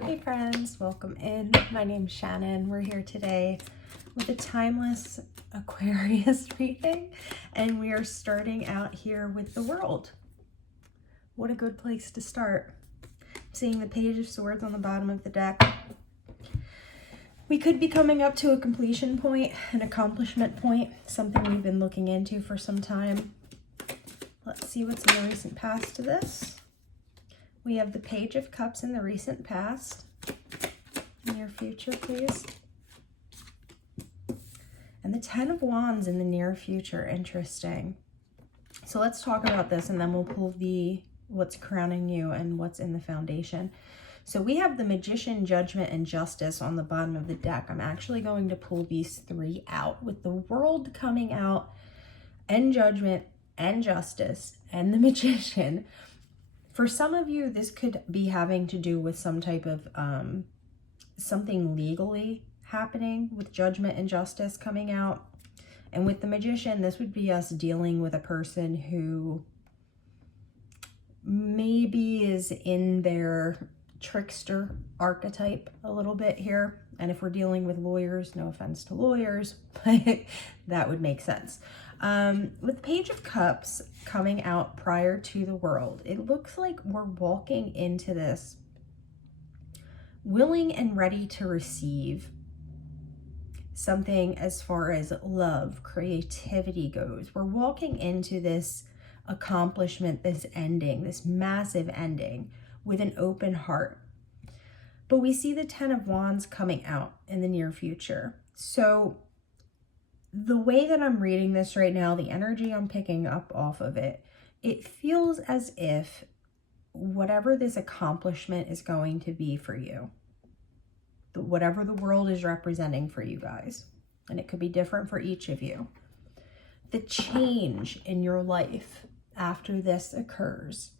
Hey friends, welcome in. My name's Shannon. We're here today with a timeless Aquarius reading, and we are starting out here with the world. What a good place to start. Seeing the Page of Swords on the bottom of the deck. We could be coming up to a completion point, an accomplishment point, something we've been looking into for some time. Let's see what's in the recent past to this. We have the Page of Cups in the recent past. Near future, please. And the Ten of Wands in the near future. Interesting. So let's talk about this, and then we'll pull the what's crowning you and what's in the foundation. So we have the Magician, Judgment, and Justice on the bottom of the deck. I'm actually going to pull these three out, with the World coming out, and Judgment, and Justice, and the Magician. For some of you, this could be having to do with some type of something legally happening, with Judgment and Justice coming out. And with the Magician, this would be us dealing with a person who maybe is in their trickster archetype a little bit here. And if we're dealing with lawyers, no offense to lawyers, but that would make sense. With Page of Cups coming out prior to the World, it looks like we're walking into this willing and ready to receive something as far as love, creativity goes. We're walking into this accomplishment, this ending, this massive ending with an open heart. But we see the Ten of Wands coming out in the near future. So the way that I'm reading this right now, the energy I'm picking up off of it, it feels as if whatever this accomplishment is going to be for you, whatever the world is representing for you guys, and it could be different for each of you, the change in your life after this occurs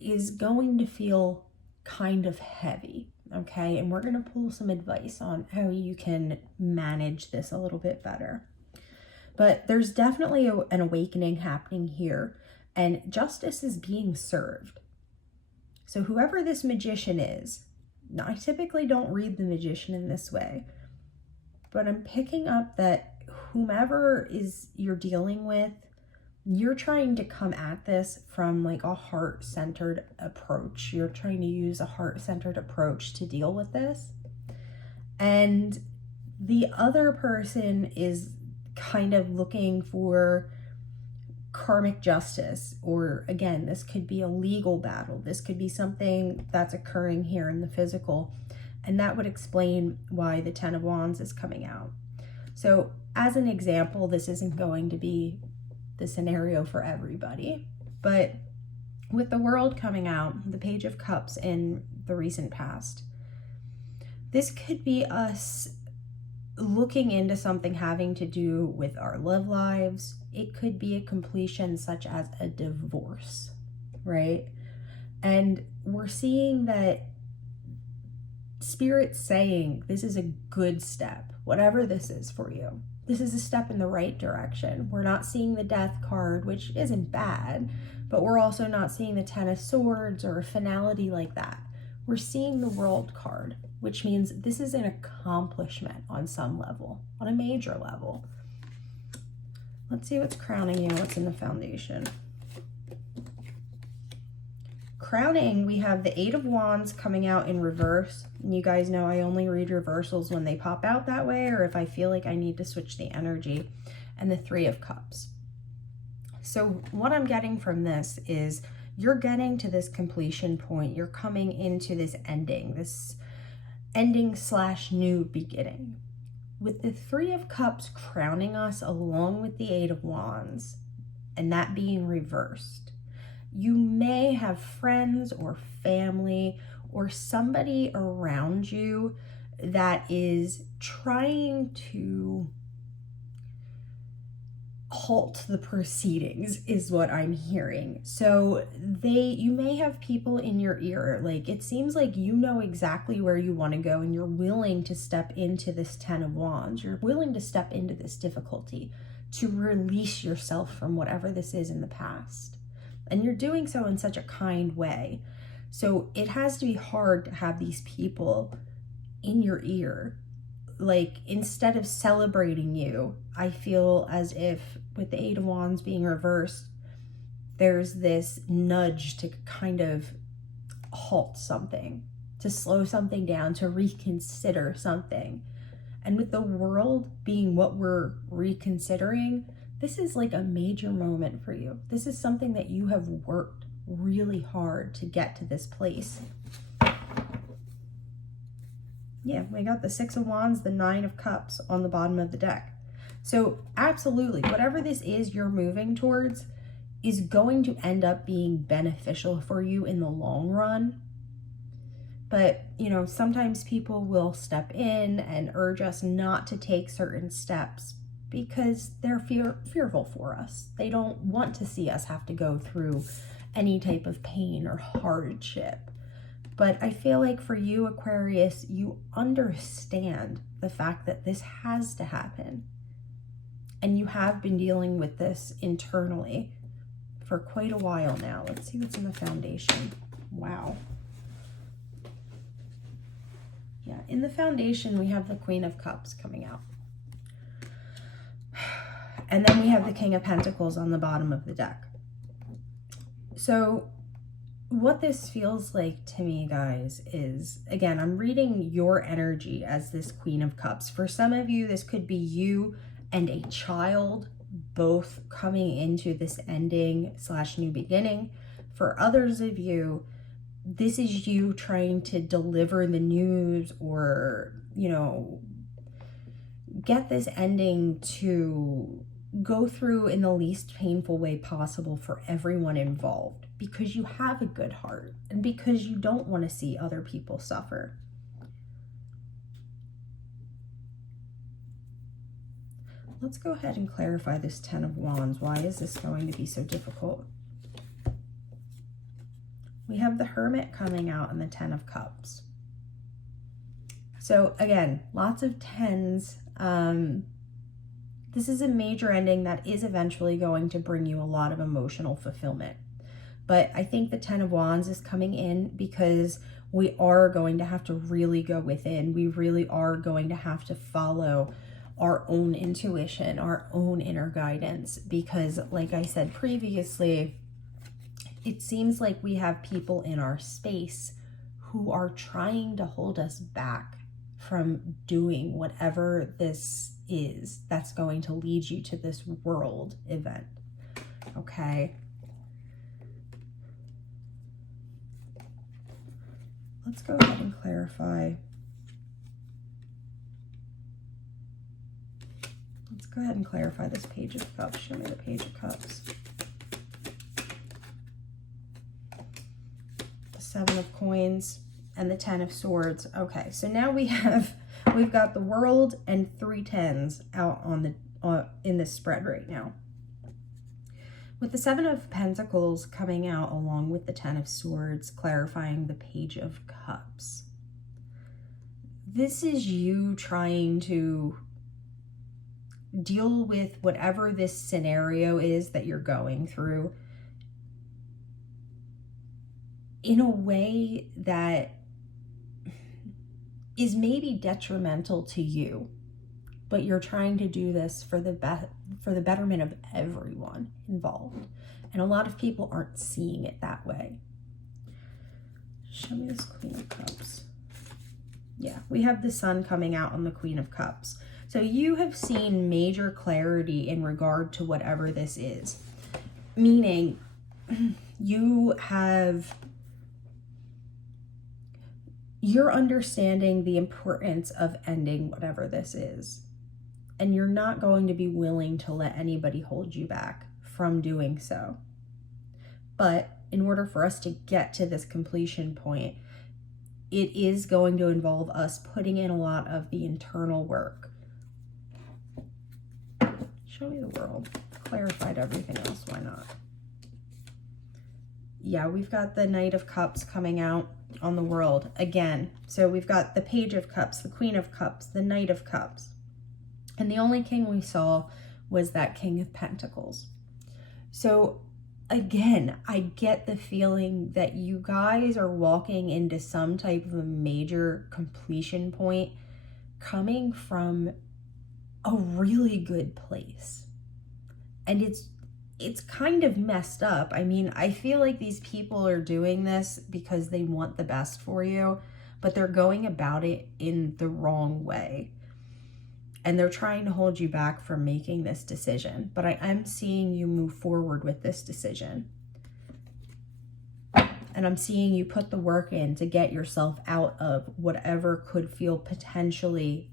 is going to feel kind of heavy, okay? And we're going to pull some advice on how you can manage this a little bit better. But there's definitely an awakening happening here, and justice is being served. So whoever this Magician is, now I typically don't read the Magician in this way, but I'm picking up that whomever is you're dealing with, you're trying to come at this from like a heart-centered approach. You're trying to use a heart-centered approach to deal with this. And the other person is kind of looking for karmic justice, or again, this could be a legal battle. This could be something that's occurring here in the physical, and that would explain why the Ten of Wands is coming out. So as an example, this isn't going to be the scenario for everybody, but with the World coming out, the Page of Cups in the recent past, this could be us looking into something having to do with our love lives. It could be a completion such as a divorce, right? And we're seeing that Spirit's saying this is a good step, whatever this is for you. This is a step in the right direction. We're not seeing the Death card, which isn't bad, but we're also not seeing the Ten of Swords or a finality like that. We're seeing the World card, which means this is an accomplishment on some level, on a major level. Let's see what's crowning you, what's in the foundation. Crowning, we have the Eight of Wands coming out in reverse. And you guys know I only read reversals when they pop out that way, or if I feel like I need to switch the energy. And the Three of Cups. So what I'm getting from this is you're getting to this completion point. You're coming into this ending / new beginning. With the Three of Cups crowning us along with the Eight of Wands, and that being reversed, you may have friends or family or somebody around you that is trying to halt the proceedings, is what I'm hearing. So you may have people in your ear, like it seems like you know exactly where you want to go, and you're willing to step into this Ten of Wands. You're willing to step into this difficulty to release yourself from whatever this is in the past. And you're doing so in such a kind way. So it has to be hard to have these people in your ear. Like, instead of celebrating you, I feel as if with the Eight of Wands being reversed, there's this nudge to kind of halt something, to slow something down, to reconsider something. And with the World being what we're reconsidering, this is like a major moment for you. This is something that you have worked really hard to get to this place. Yeah, we got the Six of Wands, the Nine of Cups on the bottom of the deck. So absolutely, whatever this is you're moving towards is going to end up being beneficial for you in the long run. But, you know, sometimes people will step in and urge us not to take certain steps because they're fearful for us. They don't want to see us have to go through any type of pain or hardship. But I feel like for you, Aquarius, you understand the fact that this has to happen. And you have been dealing with this internally for quite a while now. Let's see what's in the foundation. Wow. Yeah, in the foundation, we have the Queen of Cups coming out. And then we have the King of Pentacles on the bottom of the deck. So what this feels like to me, guys, is, again, I'm reading your energy as this Queen of Cups. For some of you, this could be you and a child both coming into this ending / new beginning. For others of you, this is you trying to deliver the news or, you know, get this ending to go through in the least painful way possible for everyone involved, because you have a good heart and because you don't want to see other people suffer. Let's go ahead and clarify this Ten of Wands. Why is this going to be so difficult? We have the Hermit coming out and the Ten of Cups. So again, lots of tens. This is a major ending that is eventually going to bring you a lot of emotional fulfillment. But I think the Ten of Wands is coming in because we are going to have to really go within. We really are going to have to follow our own intuition, our own inner guidance. Because like I said previously, it seems like we have people in our space who are trying to hold us back from doing whatever this is that's going to lead you to this world event. Okay. Let's go ahead and clarify. Let's go ahead and clarify this Page of Cups. Show me the Page of Cups. The Seven of Coins and the Ten of Swords. Okay, so now we've got the World and 3 tens out on the in this spread right now. With the Seven of Pentacles coming out along with the Ten of Swords, clarifying the Page of Cups. This is you trying to deal with whatever this scenario is that you're going through in a way that is maybe detrimental to you, but you're trying to do this for the betterment of everyone involved. And a lot of people aren't seeing it that way. Show me this Queen of Cups. Yeah, we have the Sun coming out on the Queen of Cups. So you have seen major clarity in regard to whatever this is. Meaning you're understanding the importance of ending whatever this is. And you're not going to be willing to let anybody hold you back from doing so. But in order for us to get to this completion point, it is going to involve us putting in a lot of the internal work. Show me the World. Clarified everything else, why not? Yeah, we've got the Knight of Cups coming out on the World again. So we've got the Page of Cups, the Queen of Cups, the Knight of Cups. And the only king we saw was that King of Pentacles. So again, I get the feeling that you guys are walking into some type of a major completion point coming from a really good place. And it's kind of messed up. I mean, I feel like these people are doing this because they want the best for you, but they're going about it in the wrong way. And they're trying to hold you back from making this decision. But I am seeing you move forward with this decision. And I'm seeing you put the work in to get yourself out of whatever could feel potentially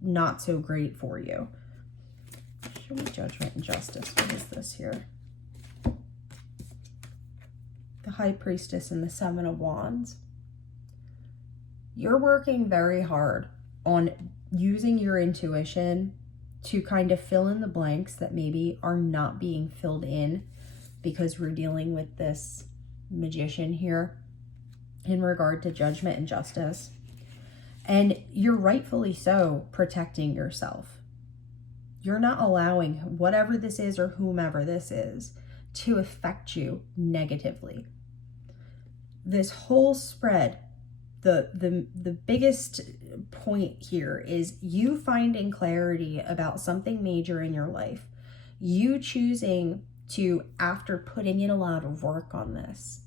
not so great for you. Show me judgment and justice. What is this here? The High Priestess and the Seven of Wands. You're working very hard on using your intuition to kind of fill in the blanks that maybe are not being filled in because we're dealing with this Magician here in regard to judgment and justice. And you're rightfully so protecting yourself. You're not allowing whatever this is or whomever this is to affect you negatively. This whole spread, the biggest point here is you finding clarity about something major in your life. You choosing to, after putting in a lot of work on this,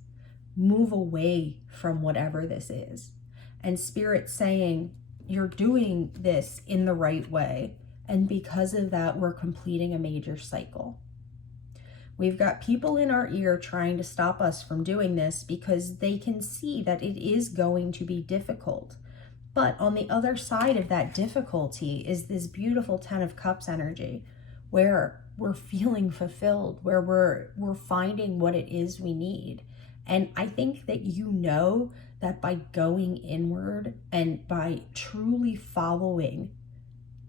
move away from whatever this is. And Spirit saying, you're doing this in the right way. And because of that, we're completing a major cycle. We've got people in our ear trying to stop us from doing this because they can see that it is going to be difficult. But on the other side of that difficulty is this beautiful 10 of Cups energy where we're feeling fulfilled, where we're finding what it is we need. And I think that you know that by going inward and by truly following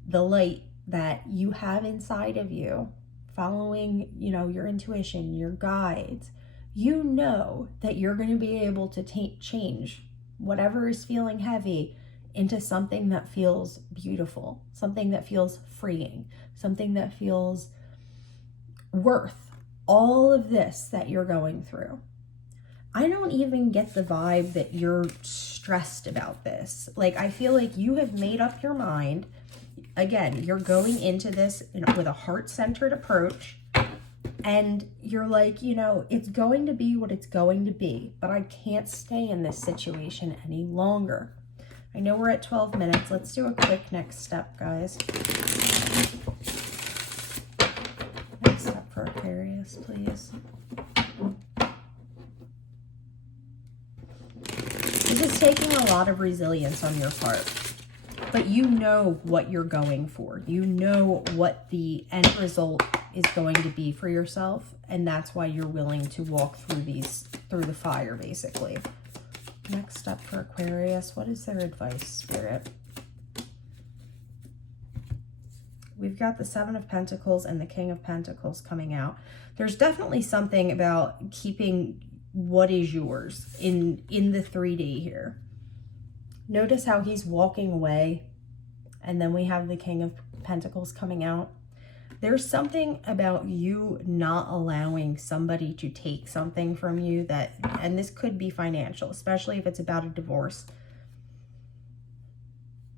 the light that you have inside of you, following, your intuition, your guides, you know that you're going to be able to change whatever is feeling heavy into something that feels beautiful, something that feels freeing, something that feels worth all of this that you're going through. I don't even get the vibe that you're stressed about this. Like, I feel like you have made up your mind. Again, you're going into this with a heart-centered approach, and you're like, it's going to be what it's going to be, but I can't stay in this situation any longer. I know we're at 12 minutes. Let's do a quick next step, guys. Next step for Aquarius, please. This is taking a lot of resilience on your part. But you know what you're going for. You know what the end result is going to be for yourself. And that's why you're willing to walk through the fire, basically. Next up for Aquarius, what is their advice, Spirit? We've got the Seven of Pentacles and the King of Pentacles coming out. There's definitely something about keeping what is yours in the 3D here. Notice how he's walking away, and then we have the King of Pentacles coming out. There's something about you not allowing somebody to take something from you that, and this could be financial, especially if it's about a divorce.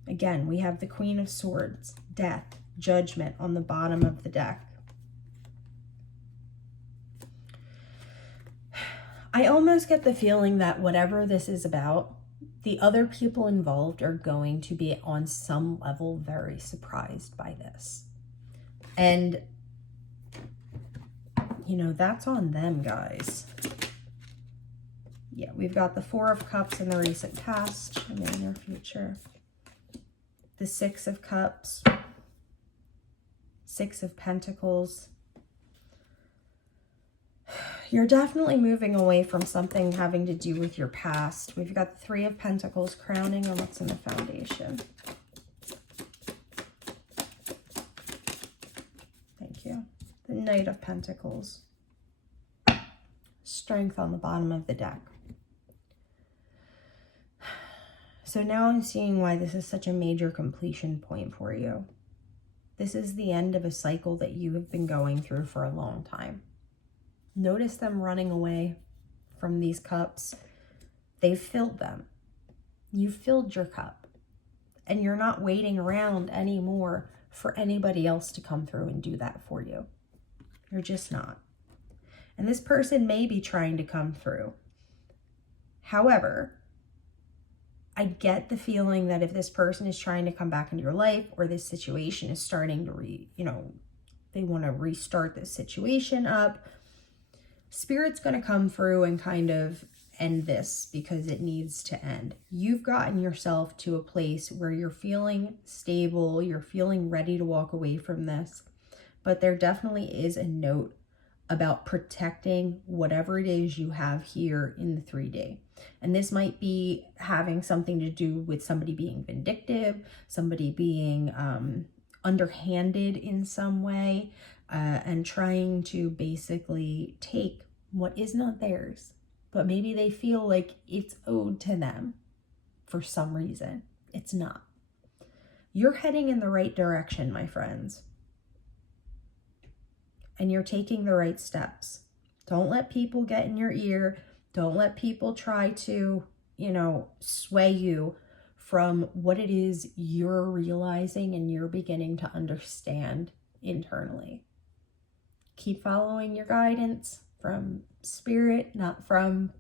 Again, we have the Queen of Swords, Death, Judgment on the bottom of the deck. I almost get the feeling that whatever this is about, the other people involved are going to be on some level very surprised by this. And, that's on them, guys. Yeah, we've got the Four of Cups in the recent past and the near future. The Six of Cups. Six of Pentacles. You're definitely moving away from something having to do with your past. We've got the Three of Pentacles crowning on what's in the foundation. Thank you. The Knight of Pentacles. Strength on the bottom of the deck. So now I'm seeing why this is such a major completion point for you. This is the end of a cycle that you have been going through for a long time. Notice them running away from these cups. They've filled them. You've filled your cup. And you're not waiting around anymore for anybody else to come through and do that for you. You're just not. And this person may be trying to come through. However, I get the feeling that if this person is trying to come back into your life, or this situation is starting to they want to restart this situation up, Spirit's going to come through and kind of end this because it needs to end. You've gotten yourself to a place where you're feeling stable, you're feeling ready to walk away from this, but there definitely is a note about protecting whatever it is you have here in the 3D. And this might be having something to do with somebody being vindictive, somebody being underhanded in some way, and trying to basically take what is not theirs, but maybe they feel like it's owed to them for some reason. It's not. You're heading in the right direction, my friends. And you're taking the right steps. Don't let people get in your ear. Don't let people try to, sway you from what it is you're realizing and you're beginning to understand internally. Keep following your guidance from Spirit, not from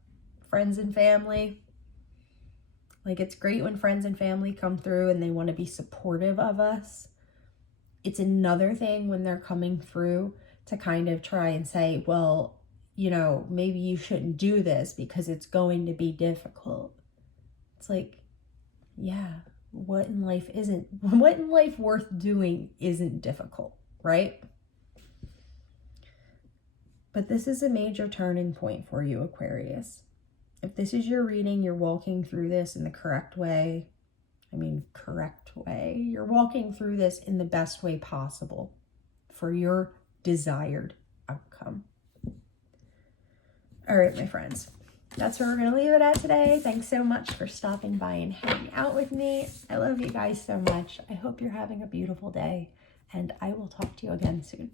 friends and family. Like, it's great when friends and family come through and they want to be supportive of us. It's another thing when they're coming through to kind of try and say, well, maybe you shouldn't do this because it's going to be difficult. It's like, yeah, what in life worth doing isn't difficult, right? But this is a major turning point for you, Aquarius. If this is your reading, you're walking through this in the correct way. You're walking through this in the best way possible for your desired outcome. All right, my friends, that's where we're going to leave it at today. Thanks so much for stopping by and hanging out with me. I love you guys so much. I hope you're having a beautiful day, and I will talk to you again soon.